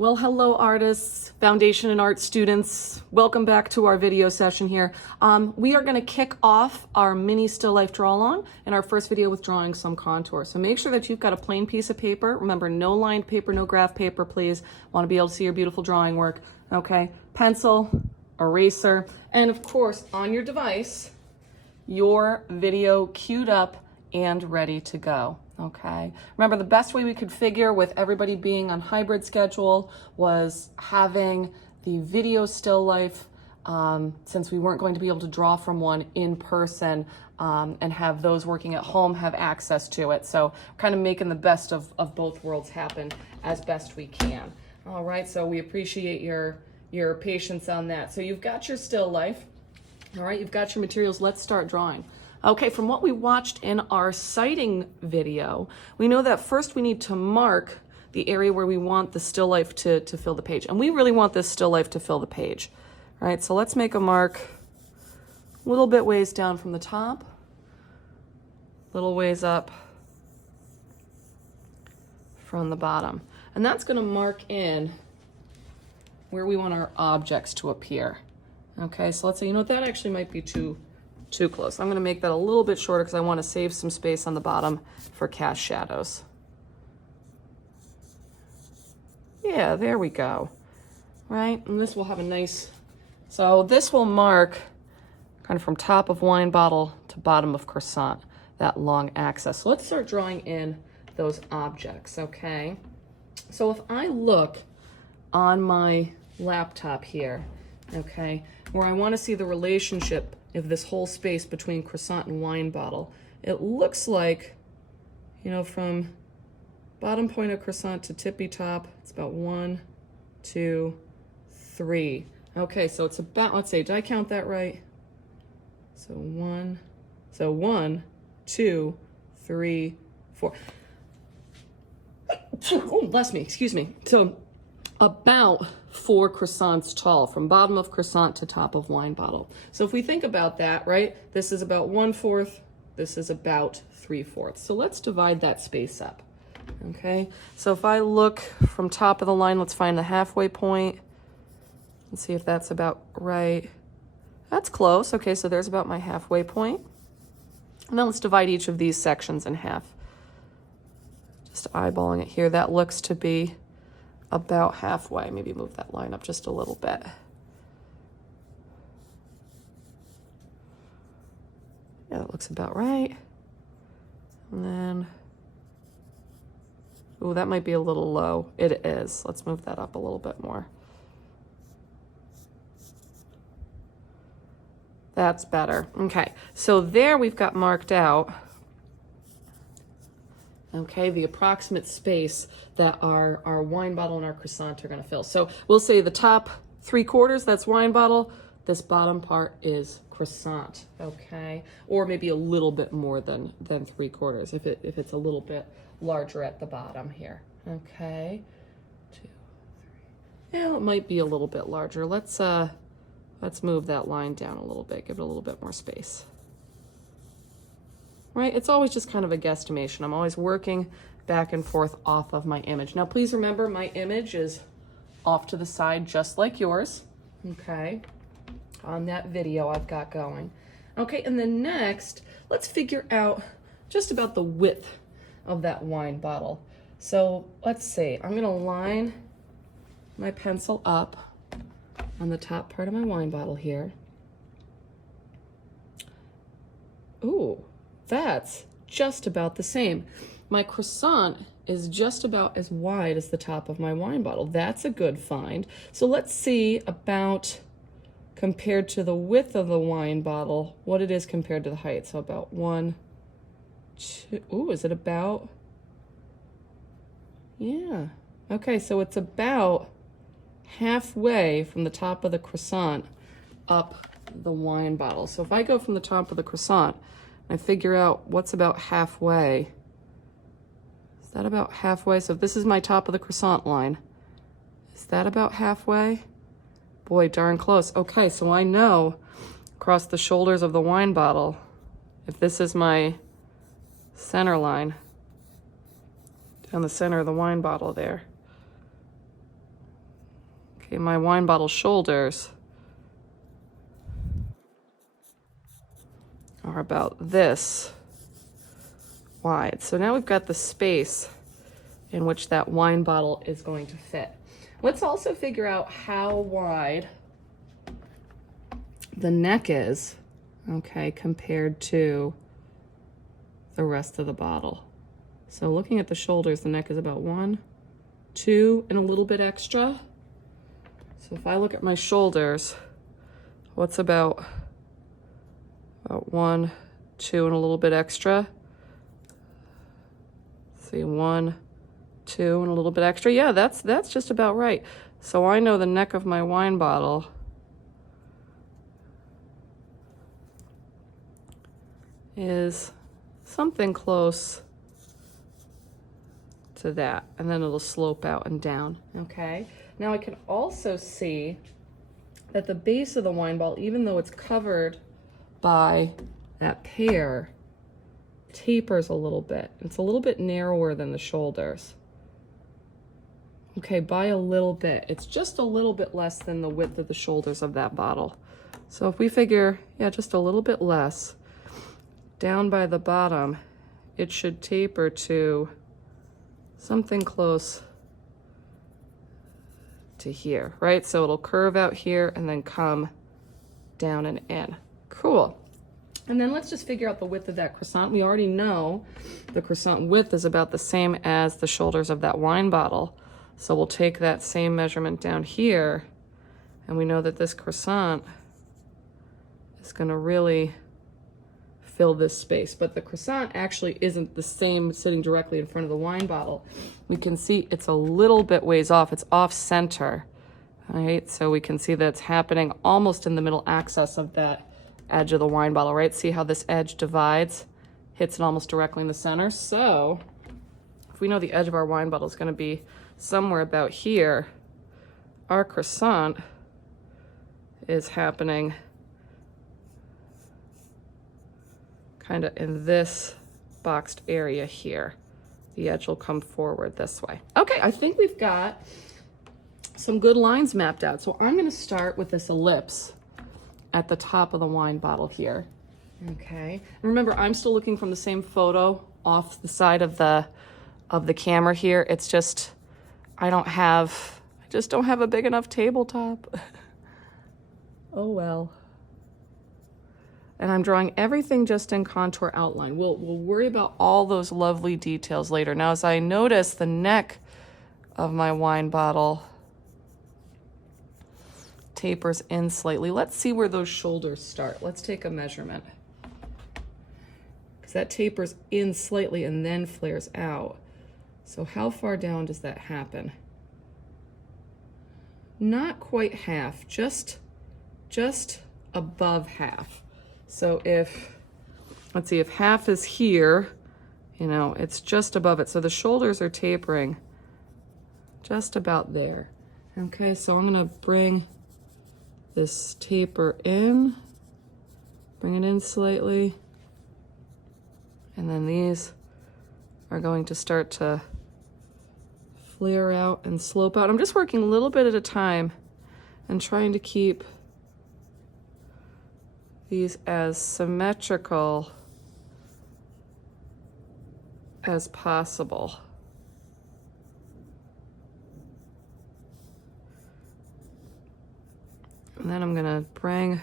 Well, hello artists, foundation and art students. Welcome back to our video session here. We are gonna kick off our mini still life draw along in our first video with drawing some contour. So make sure that you've got a plain piece of paper. Remember, no lined paper, no graph paper, please. Want to be able to see your beautiful drawing work, okay? Pencil, eraser, and of course, on your device, your video queued up and ready to go. Okay. Remember, the best way we could figure with everybody being on hybrid schedule was having the video still life, since we weren't going to be able to draw from one in person, and have those working at home have access to it. So kind of making the best of both worlds happen as best we can. All right. So we appreciate your patience on that. So you've got your still life. All right. You've got your materials. Let's start drawing. Okay, from what we watched in our sighting video, we know that first we need to mark the area where we want the still life to fill the page. And we really want this still life to fill the page. All right, so let's make a mark a little bit ways down from the top, little ways up from the bottom. And that's gonna mark in where we want our objects to appear. Okay, so let's say, you know what, that actually might be too close. I'm gonna make that a little bit shorter because I wanna save some space on the bottom for cast shadows. Yeah, there we go. Right, and this will have a nice, so this will mark kind of from top of wine bottle to bottom of croissant, that long axis. So let's start drawing in those objects, okay? So if I look on my laptop here, okay, where I wanna see the relationship of this whole space between croissant and wine bottle, it looks like, you know, from bottom point of croissant to tippy top, it's about 1, 2, 3. Okay, so it's about, let's say, did I count that right? So 1, 2, 3, 4. Oh, bless me, excuse me. So about 4 croissants tall, from bottom of croissant to top of wine bottle. So if we think about that, right, this is about 1/4, this is about 3/4. So let's divide that space up, okay? So if I look from top of the line, let's find the halfway point and see if that's about right. That's close. Okay, so there's about my halfway point. And then let's divide each of these sections in half. Just eyeballing it here, that looks to be about halfway. Maybe move that line up just a little bit. Yeah, that looks about right. And then, oh, that might be a little low. It is. Let's move that up a little bit more. That's better. Okay, so there we've got marked out, okay, the approximate space that our wine bottle and our croissant are going to fill. So we'll say the top 3/4, that's wine bottle. This bottom part is croissant, okay? Or maybe a little bit more than 3/4 if it's a little bit larger at the bottom here, okay? 2, 3. Yeah, it might be a little bit larger. Let's move that line down a little bit, give it a little bit more space. Right? It's always just kind of a guesstimation. I'm always working back and forth off of my image. Now, please remember, my image is off to the side just like yours, okay, on that video I've got going. Okay, and then next, let's figure out just about the width of that wine bottle. So let's see, I'm gonna line my pencil up on the top part of my wine bottle here. Ooh. That's just about the same. My croissant is just about as wide as the top of my wine bottle. That's a good find. So let's see about, compared to the width of the wine bottle, what it is compared to the height. So about 1, 2, ooh, is it about, yeah. Okay, so it's about halfway from the top of the croissant up the wine bottle. So if I go from the top of the croissant, I figure out what's about halfway. Is that about halfway? So if this is my top of the croissant line, is that about halfway? Boy, darn close. Okay, so I know across the shoulders of the wine bottle, if this is my center line, down the center of the wine bottle there, Okay, my wine bottle shoulders are about this wide. So now we've got the space in which that wine bottle is going to fit. Let's also figure out how wide the neck is, okay, compared to the rest of the bottle. So looking at the shoulders, the neck is about 1, 2, and a little bit extra. So if I look at my shoulders, what's about 1, 2, and a little bit extra? See, 1, 2, and a little bit extra. Yeah, that's just about right. So I know the neck of my wine bottle is something close to that, and then it'll slope out and down, okay? Now I can also see that the base of the wine bottle, even though it's covered by that pear, tapers a little bit. It's a little bit narrower than the shoulders. Okay, by a little bit. It's just a little bit less than the width of the shoulders of that bottle. So if we figure, yeah, just a little bit less, down by the bottom, it should taper to something close to here, right? So it'll curve out here and then come down and in. Cool. And then let's just figure out the width of that croissant. We already know the croissant width is about the same as the shoulders of that wine bottle. So we'll take that same measurement down here, and we know that this croissant is going to really fill this space. But the croissant actually isn't the same sitting directly in front of the wine bottle. We can see it's a little bit ways off. It's off center, right? So we can see that it's happening almost in the middle axis of that edge of the wine bottle, right? See how this edge divides, hits it almost directly in the center. So if we know the edge of our wine bottle is going to be somewhere about here, our croissant is happening kind of in this boxed area here. The edge will come forward this way. Okay, I think we've got some good lines mapped out. So I'm going to start with this ellipse at the top of the wine bottle here. Okay, remember, I'm still looking from the same photo off the side of the camera here. It's just I just don't have a big enough tabletop. Oh well. And I'm drawing everything just in contour outline. We'll worry about all those lovely details later. Now, as I notice the neck of my wine bottle tapers in slightly, let's see where those shoulders start. Let's take a measurement, because that tapers in slightly and then flares out. So how far down does that happen? Not quite half, just above half. So if, let's see, if half is here, you know, it's just above it. So the shoulders are tapering just about there. Okay, so I'm gonna bring this taper in, bring it in slightly, and then these are going to start to flare out and slope out. I'm just working a little bit at a time and trying to keep these as symmetrical as possible. And then I'm gonna bring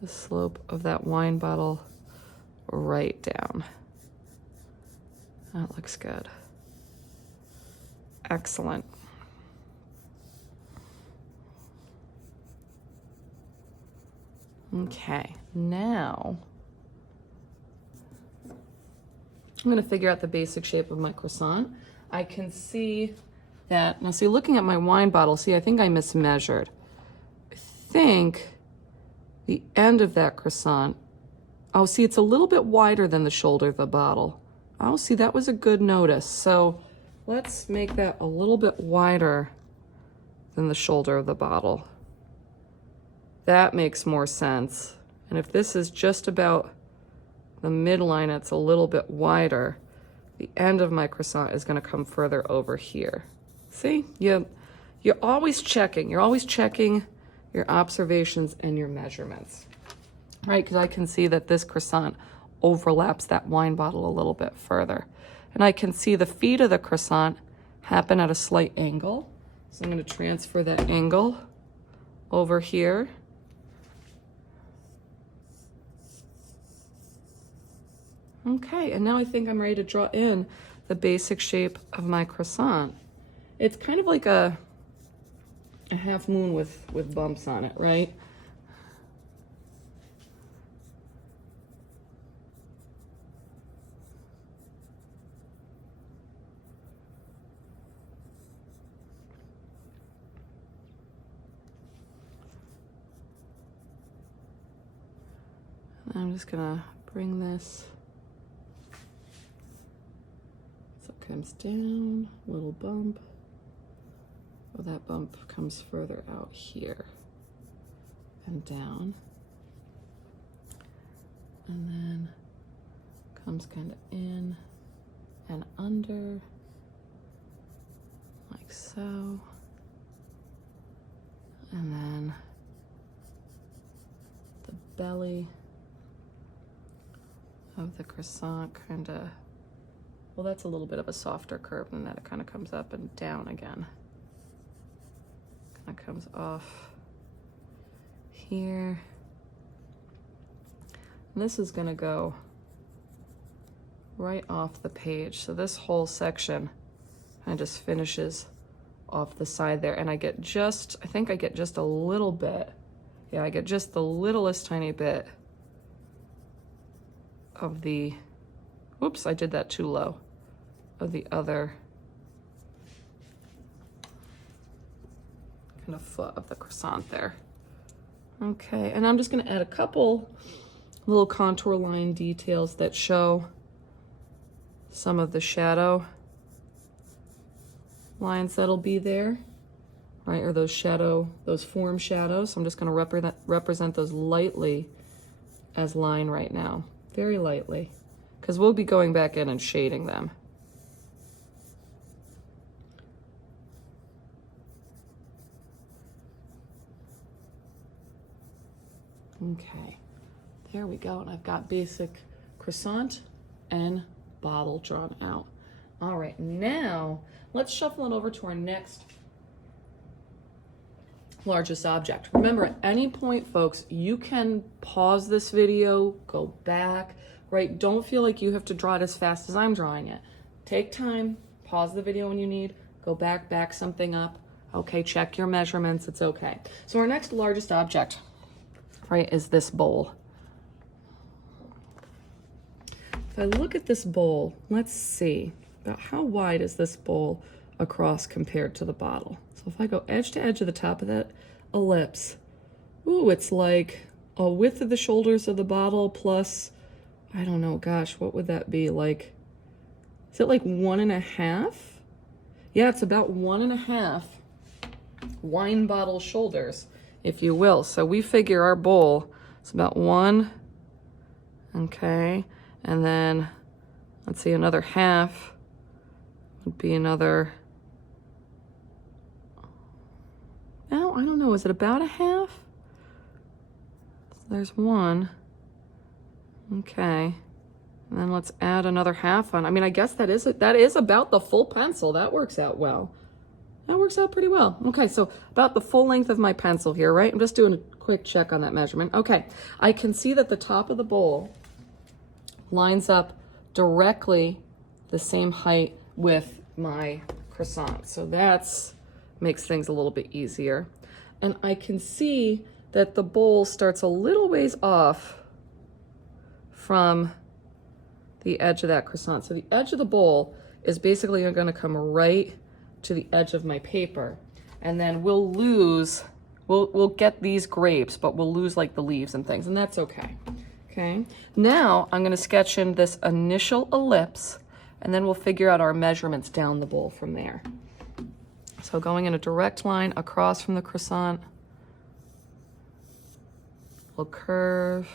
the slope of that wine bottle right down. That looks good. Excellent. Okay, now I'm going to figure out the basic shape of my croissant. I can see that, now see, looking at my wine bottle, see, I think I mismeasured. I think the end of that croissant, oh, see, it's a little bit wider than the shoulder of the bottle. Oh, see, that was a good notice. So let's make that a little bit wider than the shoulder of the bottle. That makes more sense. And if this is just about the midline, it's a little bit wider, the end of my croissant is going to come further over here. See, you you're always checking your observations and your measurements, right? Because I can see that this croissant overlaps that wine bottle a little bit further. And I can see the feet of the croissant happen at a slight angle. So I'm going to transfer that angle over here. Okay, and now I think I'm ready to draw in the basic shape of my croissant. It's kind of like a half moon with bumps on it, right? I'm just gonna bring this so it comes down, little bump. Well, that bump comes further out here and down. And then comes kind of in and under, like so. And then the belly of the croissant kind of, well, that's a little bit of a softer curve, and then it kind of comes up and down again. Kind of comes off here. And this is going to go right off the page. So this whole section kind of just finishes off the side there. And I get just, I think I get just a little bit. Yeah, I get just the littlest tiny bit of the, whoops, I did that too low, of the other kind of foot of the croissant there. Okay, and I'm just going to add a couple little contour line details that show some of the shadow lines that'll be there, right? Or those form shadows. So I'm just going to represent those lightly as line right now, very lightly, because we'll be going back in and shading them. Okay, there we go. And I've got basic croissant and bottle drawn out. All right, now let's shuffle it over to our next largest object. Remember, at any point, folks, you can pause this video, go back, right? Don't feel like you have to draw it as fast as I'm drawing it. Take time, pause the video when you need, go back something up. Okay, check your measurements, it's okay. So our next largest object, right, is this bowl. If I look at this bowl, let's see, about how wide is this bowl across compared to the bottle? So if I go edge to edge of the top of that ellipse, ooh, it's like a width of the shoulders of the bottle plus, I don't know, gosh, what would that be? Like, is it like 1.5? Yeah, it's about 1.5 wine bottle shoulders, if you will. So we figure our bowl is about 1, okay, and then let's see, another half would be another, no, I don't know, is it about 1/2? So there's 1, okay, and then let's add another 1/2 on. I mean, I guess that is about the full pencil. That works out well. That works out pretty well. Okay, so about the full length of my pencil here, right? I'm just doing a quick check on that measurement. Okay, I can see that the top of the bowl lines up directly the same height with my croissant. So that's makes things a little bit easier. And I can see that the bowl starts a little ways off from the edge of that croissant. So the edge of the bowl is basically going to come right to the edge of my paper. And then we'll get these grapes, but we'll lose like the leaves and things, and that's okay. Okay, now I'm going to sketch in this initial ellipse, and then we'll figure out our measurements down the bowl from there. So going in a direct line across from the croissant, we'll curve,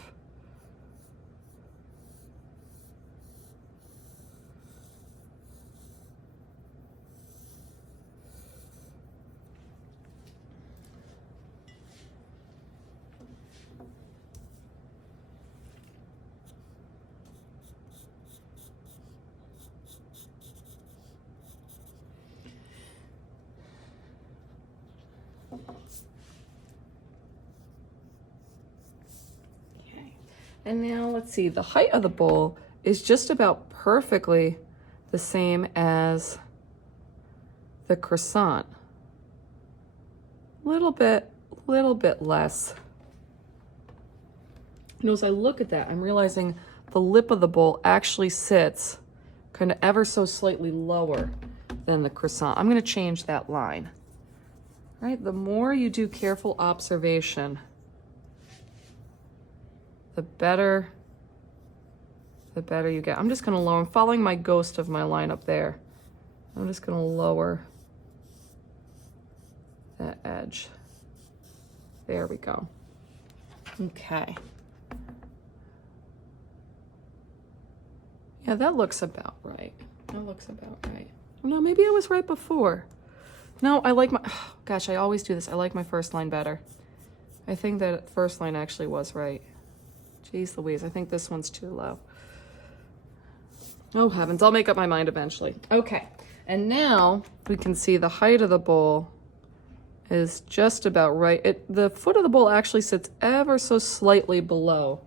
Okay. And now let's see, the height of the bowl is just about perfectly the same as the croissant. Little bit less. You know, as I look at that, I'm realizing the lip of the bowl actually sits kind of ever so slightly lower than the croissant. I'm going to change that line. Right? The more you do careful observation, the better you get. I'm just going to lower, I'm following my ghost of my line up there. I'm just going to lower that edge. There we go. Okay. Yeah, that looks about right. That looks about right. No, maybe I was right before. No, I like my, oh, gosh, I always do this. I like my first line better. I think that first line actually was right. Jeez Louise, I think this one's too low. Oh heavens, I'll make up my mind eventually. Okay, and now we can see the height of the bowl is just about right. The foot of the bowl actually sits ever so slightly below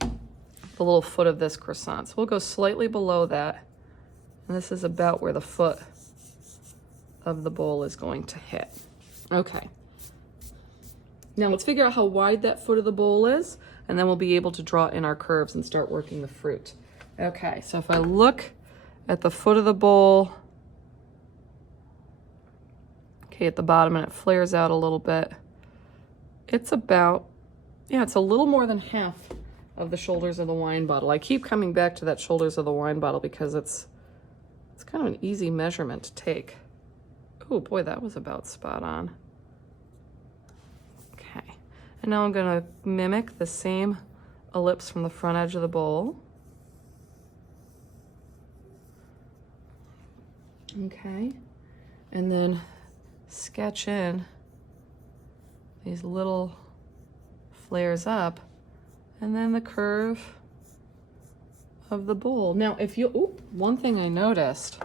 the little foot of this croissant. So we'll go slightly below that. And this is about where the foot of the bowl is going to hit. Okay. Now let's figure out how wide that foot of the bowl is, and then we'll be able to draw in our curves and start working the fruit. Okay, so if I look at the foot of the bowl, okay, at the bottom, and it flares out a little bit, it's about, yeah, it's a little more than half of the shoulders of the wine bottle. I keep coming back to that shoulders of the wine bottle because it's kind of an easy measurement to take. Oh boy, that was about spot on. Okay, and now I'm gonna mimic the same ellipse from the front edge of the bowl. Okay, and then sketch in these little flares up, and then the curve of the bowl. Now, if you, one thing I noticed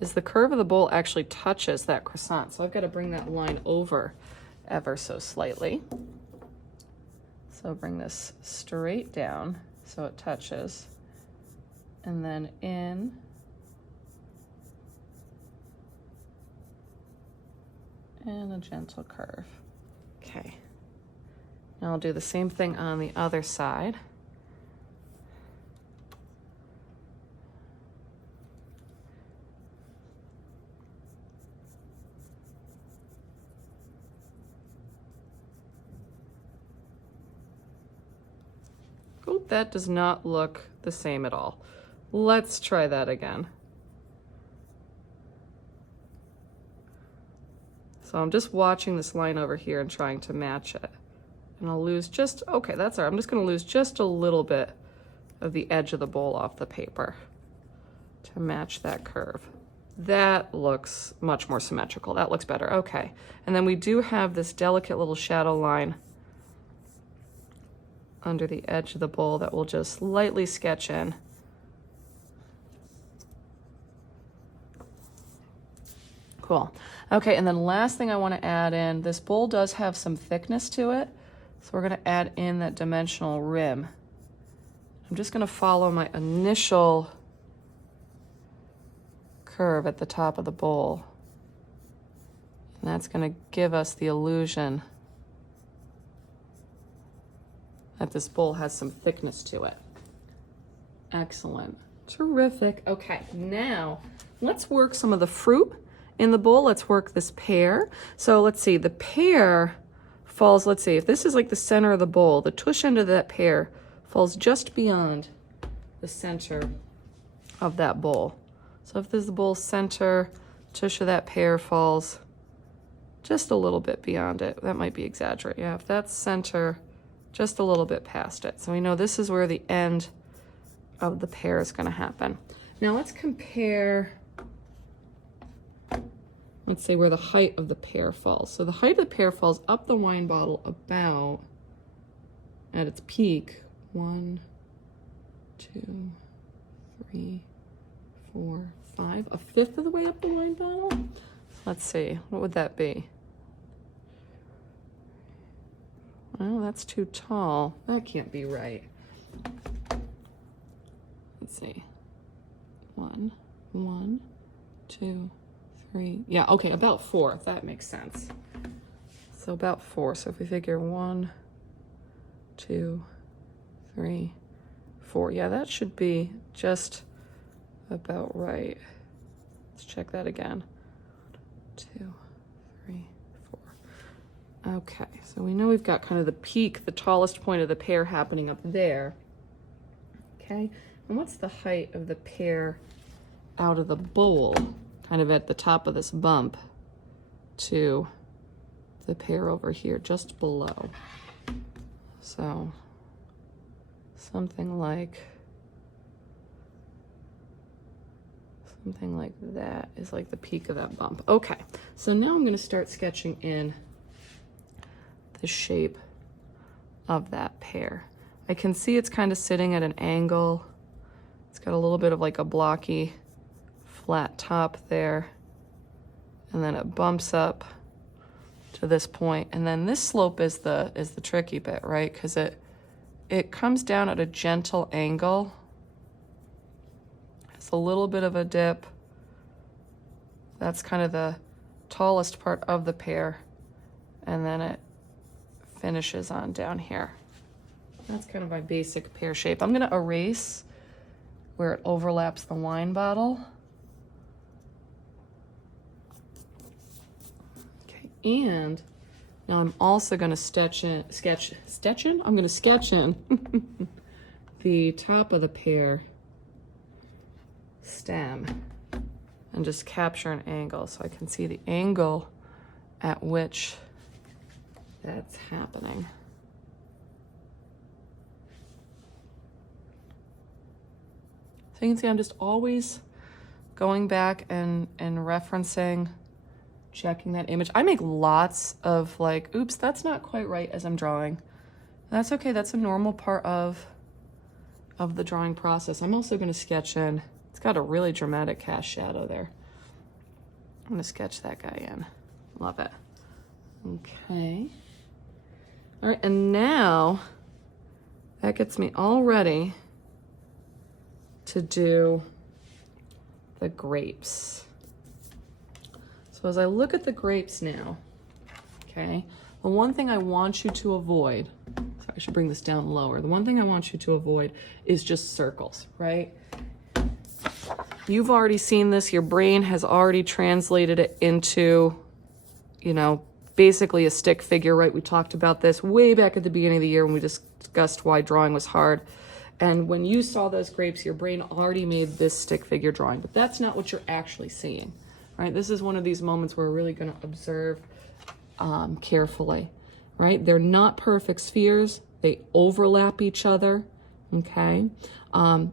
is the curve of the bowl actually touches that croissant. So I've got to bring that line over ever so slightly. So bring this straight down so it touches, and then in, and a gentle curve. Okay. Now I'll do the same thing on the other side. Oh, that does not look the same at all. Let's try that again. So I'm just watching this line over here and trying to match it. And I'll lose just, okay, that's all right. I'm just gonna lose just a little bit of the edge of the bowl off the paper to match that curve. That looks much more symmetrical. That looks better, okay. And then we do have this delicate little shadow line under the edge of the bowl that we'll just lightly sketch in. Cool. Okay, and then last thing I want to add in, this bowl does have some thickness to it, so we're going to add in that dimensional rim. I'm just going to follow my initial curve at the top of the bowl, and that's going to give us the illusion that this bowl has some thickness to it. Excellent. Terrific. Okay, now let's work some of the fruit in the bowl. Let's work this pear. So let's see, the pear falls, let's see, if this is like the center of the bowl, the tush end of that pear falls just beyond the center of that bowl. So if this is the bowl center, tush of that pear falls just a little bit beyond it. That might be exaggerated. Yeah, if that's center, just a little bit past it. So we know this is where the end of the pear is going to happen. Now let's compare, let's say where the height of the pear falls. So the height of the pear falls up the wine bottle about, at its peak, 1, 2, 3, 4, 5, a fifth of the way up the wine bottle. Let's see, what would that be? Well, that's too tall. That can't be right. Let's see. 1, 1, 2, 3. Yeah, okay, about 4. That makes sense. So about 4. So if we figure 1, 2, 3, 4. Yeah, that should be just about right. Let's check that again. 2, 3, 4. Okay, so we know we've got kind of the peak, the tallest point of the pear happening up there. Okay, and what's the height of the pear out of the bowl, kind of at the top of this bump, to the pear over here, just below? So something like that is like the peak of that bump. Okay, so now I'm going to start sketching in the shape of that pear. I can see it's kind of sitting at an angle. It's got a little bit of like a blocky flat top there, and then it bumps up to this point, and then this slope is the tricky bit, right? Because it comes down at a gentle angle. It's a little bit of a dip. That's kind of the tallest part of the pear, and then it finishes on down here. That's kind of my basic pear shape. I'm going to erase where it overlaps the wine bottle. Okay, and now I'm also going to sketch in the top of the pear stem and just capture an angle so I can see the angle at which that's happening. So you can see I'm just always going back and referencing, checking that image. I make lots of like, oops, that's not quite right as I'm drawing. That's okay, that's a normal part of the drawing process. I'm also gonna sketch in, it's got a really dramatic cast shadow there. I'm gonna sketch that guy in. Love it. Okay. All right, and now that gets me all ready to do the grapes. So as I look at the grapes now, okay, the one thing I want you to avoid, sorry, I should bring this down lower. The one thing I want you to avoid is just circles, right? You've already seen this. Your brain has already translated it into, you know, basically a stick figure, right? We talked about this way back at the beginning of the year when we discussed why drawing was hard. And when you saw those grapes, your brain already made this stick figure drawing, but that's not what you're actually seeing, right? This is one of these moments where we're really going to observe carefully, right? They're not perfect spheres. They overlap each other, okay?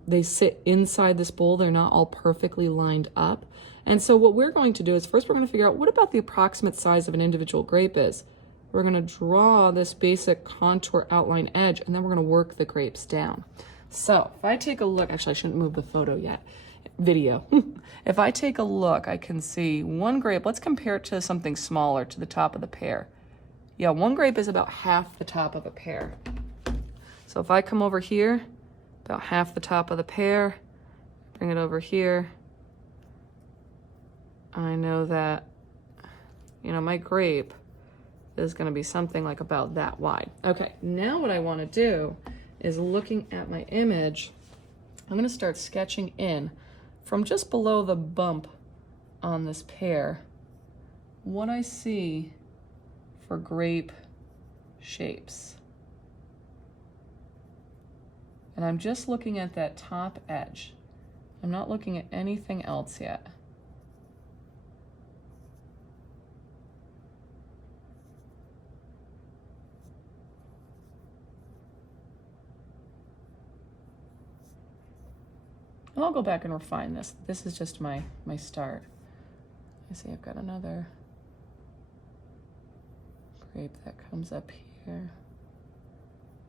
They sit inside this bowl. They're not all perfectly lined up. And so what we're going to do is first we're going to figure out what about the approximate size of an individual grape is. We're going to draw this basic contour outline edge, and then we're going to work the grapes down. So if I take a look, actually I shouldn't move the photo yet, video. If I take a look, I can see one grape. Let's compare it to something smaller, to the top of the pear. Yeah, one grape is about half the top of a pear. So if I come over here, about half the top of the pear, bring it over here, I know that, you know, my grape is going to be something like about that wide. Okay, now what I want to do is, looking at my image, I'm going to start sketching in from just below the bump on this pear what I see for grape shapes. And I'm just looking at that top edge. I'm not looking at anything else yet. And I'll go back and refine this. This is just my start. I see I've got another grape that comes up here.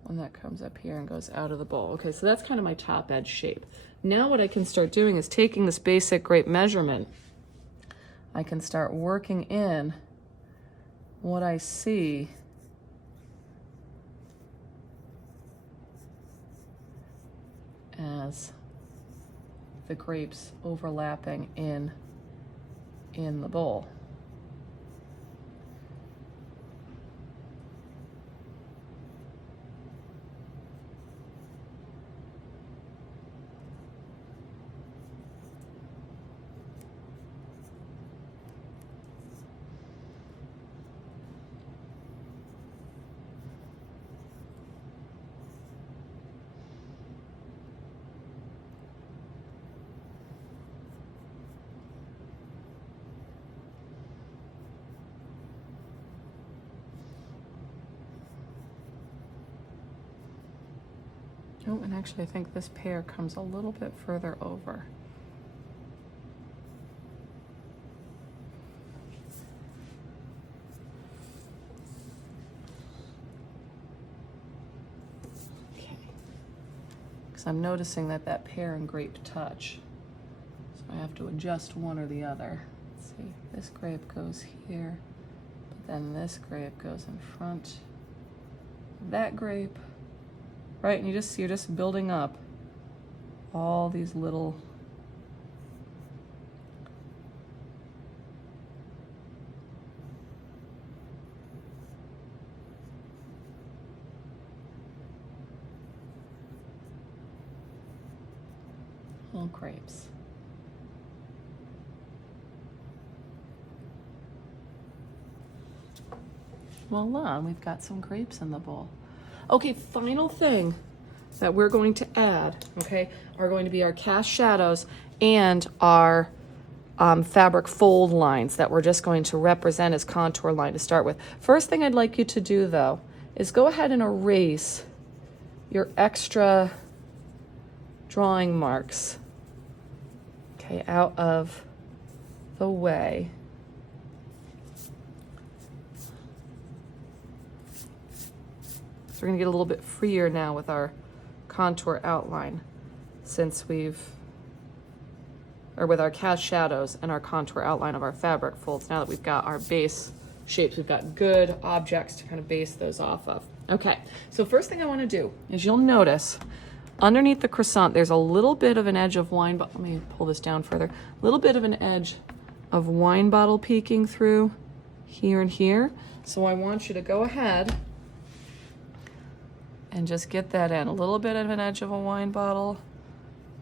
One that comes up here and goes out of the bowl. Okay, so that's kind of my top edge shape. Now what I can start doing is taking this basic grape measurement. I can start working in what I see as the grapes overlapping in the bowl. Oh, and actually I think this pear comes a little bit further over. Okay. Because I'm noticing that pear and grape touch. So I have to adjust one or the other. Let's see, this grape goes here, but then this grape goes in front of that grape. Right, and you're just building up all these little grapes. Voila, we've got some grapes in the bowl. Okay, final thing that we're going to add, okay, are going to be our cast shadows and our fabric fold lines that we're just going to represent as contour line to start with. First thing I'd like you to do, though, is go ahead and erase your extra drawing marks, okay, out of the way. So we're going to get a little bit freer now with our contour outline with our cast shadows and our contour outline of our fabric folds. Now that we've got our base shapes, we've got good objects to kind of base those off of. Okay, so first thing I want to do is you'll notice underneath the croissant, there's a little bit of an edge of wine, but let me pull this down further. A little bit of an edge of wine bottle peeking through here and here. So I want you to go ahead and just get that in. A little bit of an edge of a wine bottle,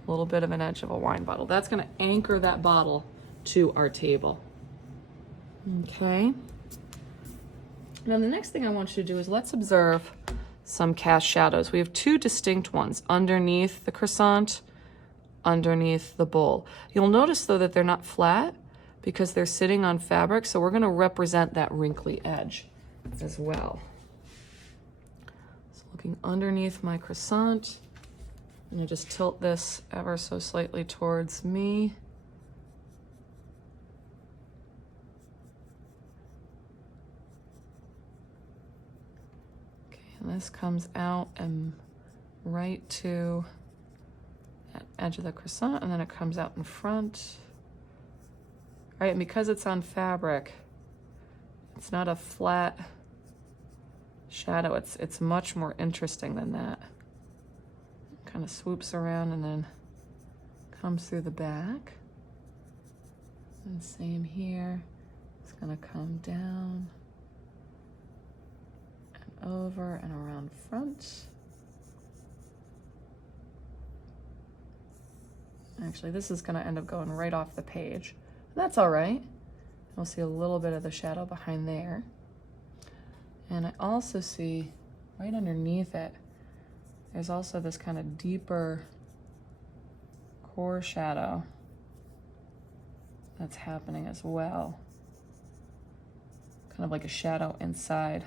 a little bit of an edge of a wine bottle. That's gonna anchor that bottle to our table. Okay. Now the next thing I want you to do is let's observe some cast shadows. We have two distinct ones underneath the croissant, underneath the bowl. You'll notice though that they're not flat because they're sitting on fabric, so we're gonna represent that wrinkly edge as well. Looking underneath my croissant, I'm gonna just tilt this ever so slightly towards me. Okay, and this comes out and right to that edge of the croissant, and then it comes out in front. All right, and because it's on fabric, it's not a flat shadow, it's much more interesting than that. Kind of swoops around and then comes through the back. And same here. It's gonna come down and over and around front. Actually, this is gonna end up going right off the page. That's all right. We'll see a little bit of the shadow behind there. And I also see right underneath it, there's also this kind of deeper core shadow that's happening as well. Kind of like a shadow inside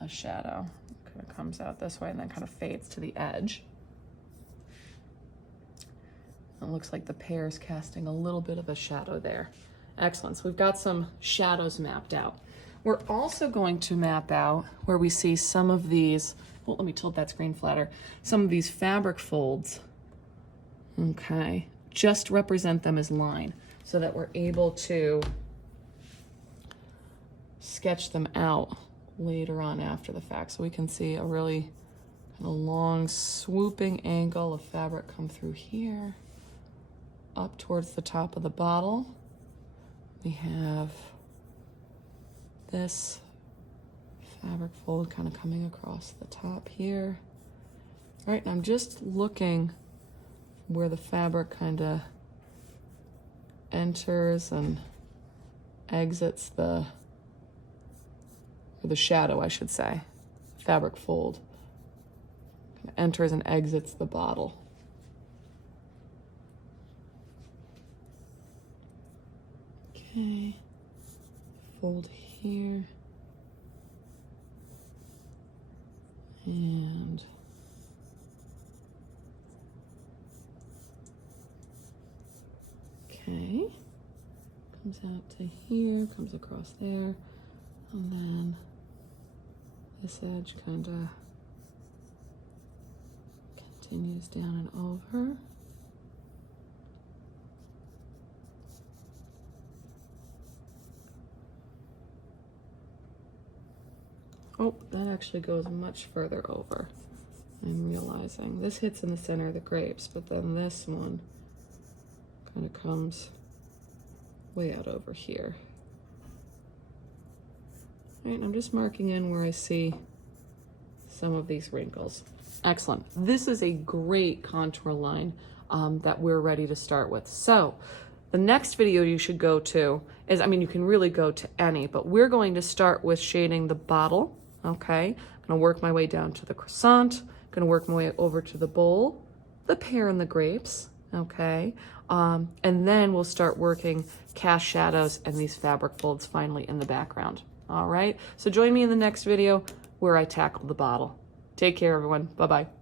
a shadow. It kind of comes out this way and then kind of fades to the edge. It looks like the pear is casting a little bit of a shadow there. Excellent, so we've got some shadows mapped out. We're also going to map out where we see some of these, well, let me tilt that screen flatter, some of these fabric folds, okay, just represent them as line so that we're able to sketch them out later on after the fact. So we can see a really a long swooping angle of fabric come through here, up towards the top of the bottle. We have this fabric fold kind of coming across the top here. All right, and I'm just looking where the fabric kind of enters and exits the shadow, I should say. Fabric fold kind of enters and exits the bottle. Okay, fold here. And okay, comes out to here, comes across there, and then this edge kind of continues down and over. Oh, that actually goes much further over. I'm realizing this hits in the center of the grapes, but then this one kind of comes way out over here. All right, and I'm just marking in where I see some of these wrinkles. Excellent. This is a great contour line that we're ready to start with. So the next video you should go to is, I mean, you can really go to any, but we're going to start with shading the bottle. Okay, I'm gonna work my way down to the croissant, gonna work my way over to the bowl, the pear and the grapes, okay? And then we'll start working cast shadows and these fabric folds finally in the background, all right? So join me in the next video where I tackle the bottle. Take care, everyone. Bye-bye.